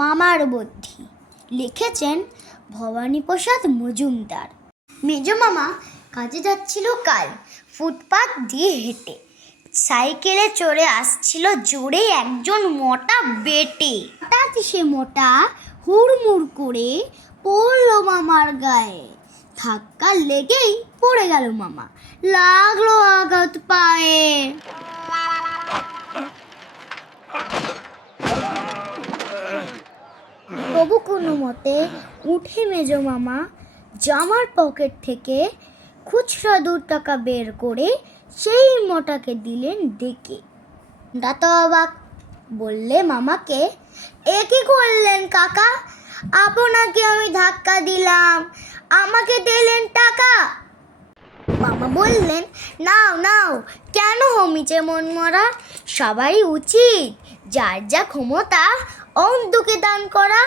মামার বুদ্ধি লিখেছেন ভবানীপ্রসাদ মজুমদার। মেজো মামা কাজে যাচ্ছিল কাল, ফুটপাত দিয়ে হেঁটে সাইকেলে চড়ে আসছিল জোরে একজন মোটা বেটে। হঠাৎ সে মোটা হুড়মুড় করে পড়ল মামার গায়ে। ধাক্কা লেগেই পড়ে গেল মামা, লাগলো আঘাত পায়ে। তবু কোনো মতে উঠে মেজো মামা জামার পকেট থেকে খুচরা 2 টাকা বের করে সেই মোটাকে দিলেন ডেকে। মোটা তো অবাক, বললে মামাকে, এ কি করলেন কাকা? আপনাকে আমি ধাক্কা দিলাম, আমাকে দিলেন টাকা। মামা বললেন, নাও নাও, কেন হমিচে মন মরা? সবারই উচিত যার যা ক্ষমতা অন্যকে দান করা।